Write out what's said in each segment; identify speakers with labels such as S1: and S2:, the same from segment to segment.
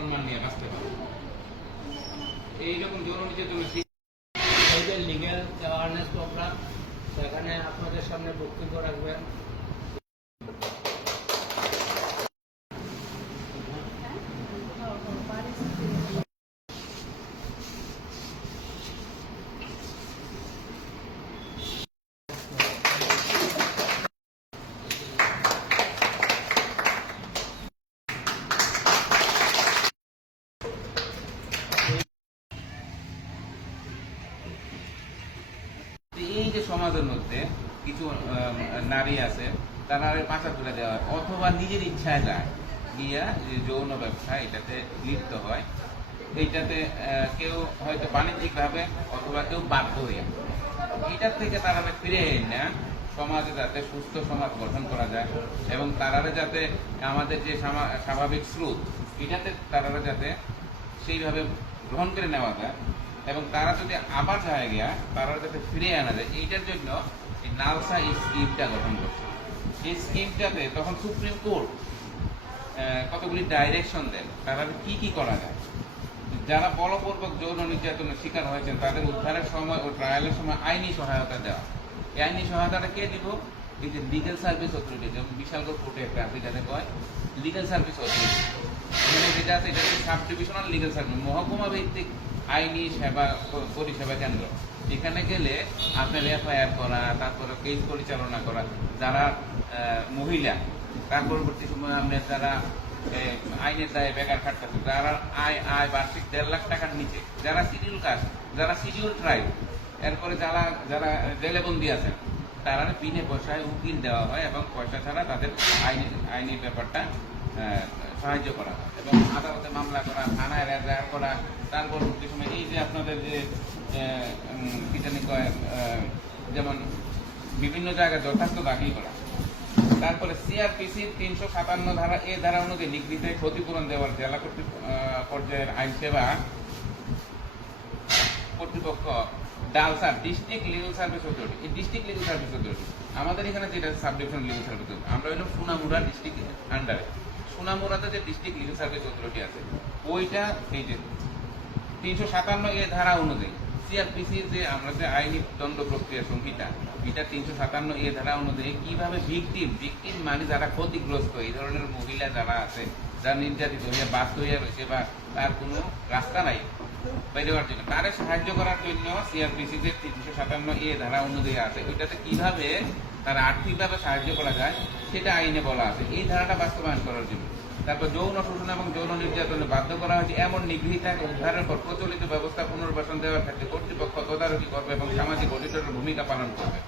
S1: সম্মান নিয়ে বাঁচতে পারে এইরকম যৌন নির্যাতনের
S2: এই যে অ্যাওয়ারনেস প্রোগ্রাম সেখানে আপনাদের সামনে বক্তব্য রাখবেন
S1: এই যে সমাজের মধ্যে কিছু নারী আছে তারা পাশা তুলে দেওয়া হয়, অথবা নিজের ইচ্ছায় যায়, গিয়া যৌন ব্যবসা এটাতে লিপ্ত হয়। এইটাতে কেউ হয়তো বাণিজ্যিকভাবে অথবা কেউ বাধ্য হয়ে এটার থেকে তারা ফিরে না, সমাজে যাতে সুস্থ সমাজ গঠন করা যায় এবং তারা যাতে আমাদের যে স্বাভাবিক স্রোত, এটাতে তারা যাতে সেইভাবে গ্রহণ করে নেওয়া যায়। এবং তারা যদি আবার যায় গিয়া তারা যাতে ফিরে আনা যায়, এইটার জন্য এই নালসা এই স্কিমটা গঠন করছে। এই স্কিমটাতে তখন সুপ্রিম কোর্ট কতগুলি ডাইরেকশন দেন, তারা কি কি করা যায়। যারা বলপূর্বক যৌন নির্যাতনের শিকার হয়েছেন, তাদের উদ্ধারের সময় ও ট্রায়ালের সময় আইনি সহায়তা দেওয়া। এই আইনি সহায়তাটা কে দিব? এই যে লিগেল সার্ভিস অথরিটি যেমন বিশালগড় কোর্টে একটা আছে যাতে কয় লিগেল সার্ভিস অথরিটি যেটা আছে, এটা সাব ডিভিশনাল লিগেল সার্ভিস মহকুমা ভিত্তিক আইনি সেবা পরিষেবা কেন্দ্র। এখানে গেলে আপনার এফআইআর করা, তারপরে কেস পরিচালনা করা, যারা মহিলা, তার পরবর্তী সময় আপনার যারা আইনের দায়ে বেকার খাটতেছে যারা আয় আয় বার্ষিক দেড় লাখ টাকার নিচে, যারা শিডিউল কাস্ট যারা শিডিউল ট্রাইব এরপরে যারা যারা জেলে বন্দি আছেন, তারা বিনে পয়সায় উকিল দেওয়া হয় এবং পয়সা ছাড়া তাদের আইনি আইনি ব্যাপারটা সাহায্য করা এবং আদালতে মামলা করা, থানায় রেজার করা তার পরবর্তী সময় এই যে আপনাদের যে কি জানি কয় যেমন বিভিন্ন জায়গায় দরখাস্ত দাখিল করা, তারপরে সিআরপিসি তিনশো সাতান্ন ধারা, এ ধারা অনুযায়ী নিগৃহীতে ক্ষতিপূরণ দেওয়ার জেলা পর্যায়ের আইন সেবা কর্তৃপক্ষ, ডালসার ডিস্ট্রিক্ট লিগাল সার্ভিস অথরিটি, এই ডিস্ট্রিক্ট লিগাল সার্ভিস অথরিটি, আমাদের এখানে যেটা সাব ডিভিশন লিগাল সার্ভিস আমরা হলো সোনামুড়া ডিস্ট্রিক্ট আন্ডারে। সোনামুড়াতে যে ডিস্ট্রিক্ট লিগাল সার্ভিস অথরিটি আছে, ওইটা যে তিনশো সাতান্ন এ ধারা অনুযায়ী সিআরপিসির যে আমরা যে আইনি দণ্ড প্রক্রিয়া সংহিতা, এটা তিনশো সাতান্ন এ ধারা অনুযায়ী কীভাবে ভিকটিম ভিকটিম মানে যারা ক্ষতিগ্রস্ত, এই ধরনের মহিলা যারা আছে, যারা নির্যাতিত হয়ে বাধ্য হয়ে রয়েছে বা তার কোনো রাস্তা নাই, বাইরে হওয়ার জন্য, তারে সাহায্য করার জন্য সিআরপিসি যে তিনশো সাতান্ন এ ধারা অনুযায়ী আছে, ওইটাতে কীভাবে তারা আর্থিকভাবে সাহায্য করা যায় সেটা আইনে বলা আছে। এই ধারাটা বাস্তবায়ন করার জন্য। তারপর যৌন শোষণ এবং যৌন নির্যাতনে বাধ্য করা হয়েছে। এমন নিগৃহীতাকে উদ্ধারের পর প্রচলিত ব্যবস্থা পুনর্বাসন দেওয়ার ক্ষেত্রে কর্তৃপক্ষ তদারকি করবে এবং সামাজিক অডিটরের ভূমিকা পালন করবে।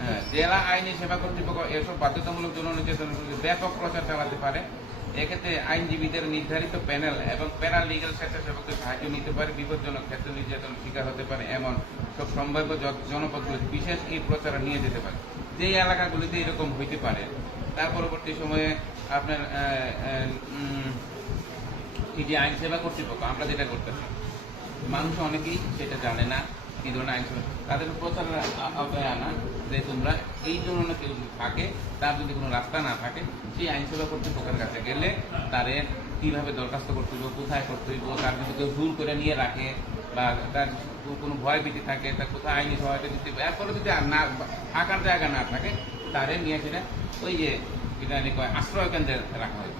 S1: হ্যাঁ, জেলা আইনি সেবা কর্তৃপক্ষ এসব বাধ্যতামূলক যৌন নির্যাতনের ব্যাপক প্রচার চালাতে পারে। এক্ষেত্রে আইনজীবীদের নির্ধারিত প্যানেল এবং প্যারা লিগাল স্বেচ্ছাসেবকদের সাহায্য নিতে পারে, বিপজ্জনক ক্ষেত্রে নির্যাতনের শিকার হতে পারে এমন সব সম্ভাব্য জনপদগুলি বিশেষ এই প্রচারে নিয়ে যেতে পারে। যেই এলাকাগুলিতে এরকম হইতে পারে, তার পরবর্তী সময়ে আপনার এই যে আইন সেবা কর্তৃপক্ষ, আমরা যেটা করতেছি, মানুষ অনেকেই সেটা জানে না। কি ধরনের আইন তাদের প্রচারের আওতায় আনা যে তোমরা এই ধরনের কেউ থাকে, তার যদি কোনো রাস্তা না থাকে, সেই আইন সেবা কর্তৃপক্ষের কাছে গেলে তাদের কীভাবে দরখাস্ত করতে হইব, কোথায় করতে হইব, তার যদি কেউ ভুল করে নিয়ে রাখে বা তার কোনো ভয় ভীতি থাকে, তার কোথায় আইনি সহায়তা দিতে হবে এরপরে যদি না, থাকার জায়গা না থাকে, তারে নিয়ে সেটা ওই যে এটা নিয়ে কয় আশ্রয় কেন্দ্রে রাখা হয়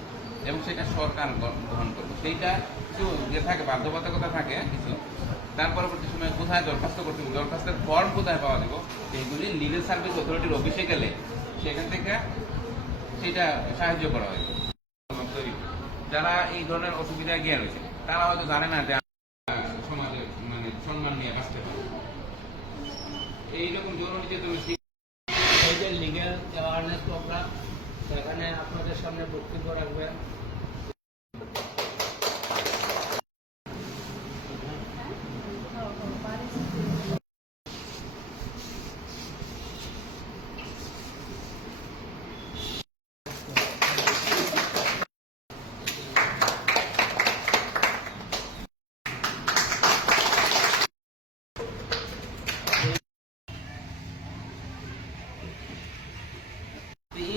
S1: এবং সেটা সরকার গ্রহণ করবে। সেইটা কিছু যে থাকে, বাধ্যবাধকতা থাকে কিছু তার পরবর্তী সময় কোথায় দরখাস্ত করতে হবে? দরখাস্তের ফর্ম কোথায় পাওয়া যাব? সেইগুলি লিগেল সার্ভিস অথরিটির অফিসে গেলে সেখান থেকে সেটা সাহায্য করা হয়। যারা এই ধরনের অসুবিধায় গিয়ে রয়েছে, তারা হয়তো জানে না যে সমাজে মানে সম্মান নিয়ে বাঁচতে পারে। এইরকম যৌন নির্যাতনের
S2: এই লিগেল অ্যাওয়ারনেস প্রোগ্রাম সেখানে আপনাদের সামনে বক্তব্য রাখবেন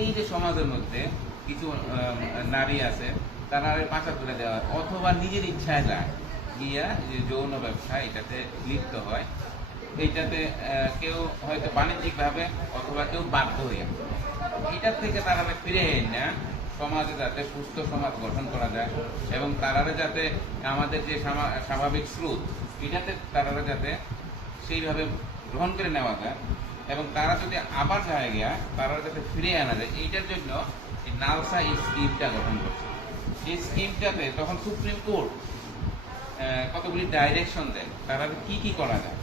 S1: এই যে সমাজের মধ্যে কিছু নারী আছে, তারা পাঁচা তুলে দেওয়া অথবা নিজের ইচ্ছায় যায়। গিয়া যে যৌন ব্যবসা, এটাতে লিপ্ত হয়। এইটাতে কেউ হয়তো বাণিজ্যিকভাবে অথবা কেউ বাধ্য হয়ে এটার থেকে তারা ফিরে এন না। সমাজে যাতে সুস্থ সমাজ গঠন করা যায় এবং তারারে যাতে আমাদের যে স্বাভাবিক স্রোত, এটাতে তারারা যাতে সেইভাবে গ্রহণ করে নেওয়া যায়। এবং তারা যদি আবার যায় গিয়া তারা যাতে ফিরে আনা যায়। এইটার জন্য এই নালসা এই স্কিমটা গঠন করছে। এই স্কিমটাতে তখন সুপ্রিম কোর্ট কতগুলি ডাইরেকশন দেয়, তারা কি কি করা যায়?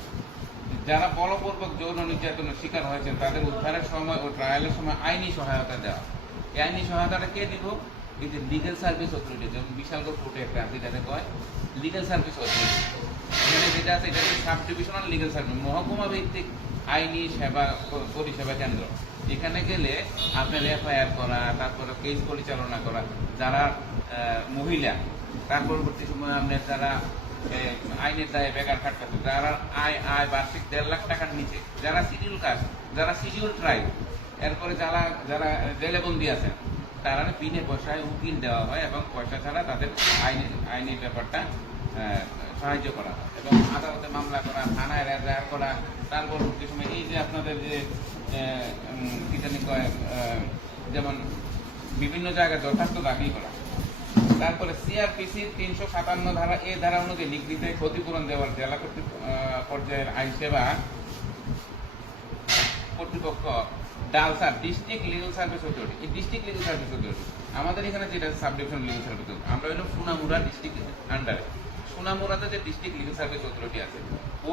S1: যারা বলপূর্বক যৌন নির্যাতনের শিকার হয়েছেন, তাদের উদ্ধারের সময় ও ট্রায়ালের সময় আইনি সহায়তা দেওয়া। এই আইনি সহায়তাটা কে দিব এই যে লিগেল সার্ভিস অথরিটি যেমন বিশালগড় কোর্টে একটা আছে যেটাকে কয় লিগেল সার্ভিস অথরিটি এখানে যেটা আছে, এটা সাব ডিভিশনাল লিগেল সার্ভিস মহকুমা ভিত্তিক আইনি সেবা পরিষেবা কেন্দ্র। এখানে গেলে আপনার এফআইআর করা, তারপরে কেস পরিচালনা করা, যারা মহিলা, তার পরবর্তী সময় আপনার যারা আইনের দায়ে বেকার খাটকাছে যারা আয় আয় বার্ষিক দেড় লাখ টাকার নিচে, যারা শিডিউল কাজ, যারা শিডিউল ট্রাইব, এরপরে যারা যারা জেলে বন্দি আছেন, তারা বিনে পয়সায় উকিল দেওয়া হয় এবং পয়সা ছাড়া তাদের আইনি আইনি ব্যাপারটা সাহায্য করা এবং আদালতে মামলা করা, থানায় রেজার করা তার পরবর্তী সময় এই যে আপনাদের যে কি কয় যেমন বিভিন্ন জায়গায় দরখাস্ত দাখিল করা। তারপরে সিআরপিসি তিনশো সাতান্ন ধারা, এ ধারা অনুযায়ী নিগৃহীতে ক্ষতিপূরণ দেওয়ার জেলা পর্যায়ের আইন সেবা কর্তৃপক্ষ, DLSA district legal service authority. এই ডিস্ট্রিক্ট লিগাল সার্ভিস অথরিটি, আমাদের এখানে যেটা সাব ডিভিশন লিগাল সার্ভিস আমরা হলো সোনামুড়া ডিস্ট্রিক্ট আন্ডারে সোনামুড়াতে যে ডিস্ট্রিক্ট লিগাল সার্ভিস অথরিটি আছে,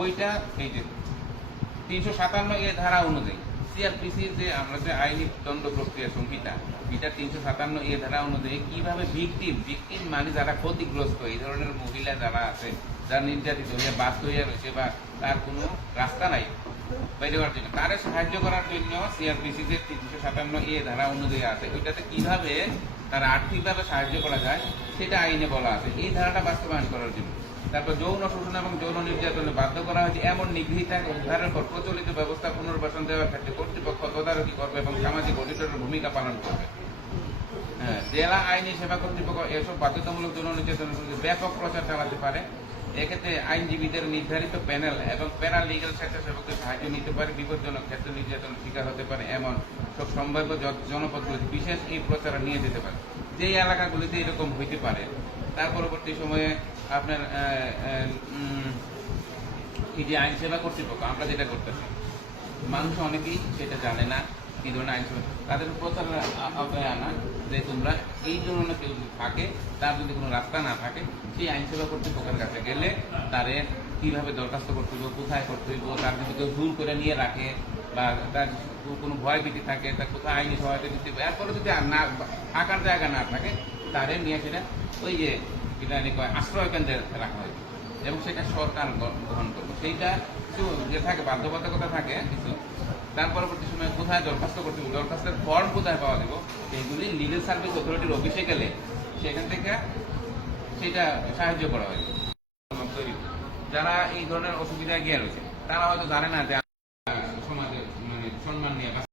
S1: ওইটা যে তিনশো সাতান্ন এ ধারা অনুযায়ী সিআরপিসির যে আমরা যে আইনি দণ্ড প্রক্রিয়া সংহিতা, এটা তিনশো সাতান্ন এ ধারা অনুযায়ী কীভাবে ভিকটিম ভিকটিম মানে যারা ক্ষতিগ্রস্ত, এই ধরনের মহিলা যারা আছে, যারা নির্যাতিত হয়ে বাধ্য হয়ে রয়েছে বা তার কোনো রাস্তা নাই, বাইরে হওয়ার জন্য তারে সাহায্য করার জন্য সিআরপিসি যে তিনশো সাতান্ন এ ধারা অনুযায়ী আছে, ওইটাতে কীভাবে তারা আর্থিকভাবে সাহায্য করা যায় সেটা আইনে বলা আছে। এই ধারাটা বাস্তবায়ন করার জন্য। তারপর যৌন শোষণ এবং যৌন নির্যাতনে বাধ্য করা হয়েছে এমন নিগৃহীতা উদ্ধারের পর প্রচলিত ব্যবস্থা পুনর্বাসন দেওয়ার ক্ষেত্রে কর্তৃপক্ষ তদারকি করবে এবং সামাজিক অডিটরের ভূমিকা পালন করবে। হ্যাঁ, জেলা আইনি সেবা কর্তৃপক্ষ এসব বাধ্যতামূলক যৌন নির্যাতনের ব্যাপক প্রচার চালাতে পারে। এক্ষেত্রে আইনজীবীদের নির্ধারিত প্যানেল এবং প্যারা লিগাল স্বেচ্ছাসেবকদের সাহায্য নিতে পারে, বিপজ্জনক ক্ষেত্রে নির্যাতনের শিকার হতে পারে এমন সব সম্ভাব্য জনপদগুলিতে বিশেষ এই প্রচার নিয়ে যেতে পারে। যে এলাকাগুলিতে এরকম হইতে পারে, তার পরবর্তী সময়ে আপনার এই যে আইনসেবা কর্তৃপক্ষ, আমরা যেটা করতেছি, মানুষ অনেকেই সেটা জানে না। কি ধরনের আইন তাদের প্রচারের আওতায় আনা যে তোমরা এই ধরনের কেউ থাকে, তার যদি কোনো রাস্তা না থাকে, সেই আইন সেবা কর্তৃপক্ষের কাছে গেলে তারে কীভাবে দরখাস্ত করতে হইব, কোথায় করতে হইব, তার যদি কেউ জোর করে নিয়ে রাখে বা তার কোনো ভয় ভীতি থাকে, তার কোথায় আইনি সহায়তা দিতে হবে এরপরে যদি না, থাকার জায়গা না থাকে, তারে নিয়ে সেটা ওই যে নিয়ে কয় আশ্রয় কেন্দ্রে রাখা হয় এবং সেটা সরকার গ্রহণ করবে। সেইটা কিছু যে থাকে, বাধ্যবাধকতা থাকে কিছু তার পরবর্তী সময় কোথায় দরখাস্ত করতে হবে, দরখাস্তের ফর্ম কোথায় পাওয়া দেবো এইগুলি লিগেল সার্ভিস অথরিটির অফিসে গেলে সেখান থেকে সেটা সাহায্য করা হয়। যারা এই ধরনের অসুবিধায় গিয়ে রয়েছে, তারা হয়তো জানে না যে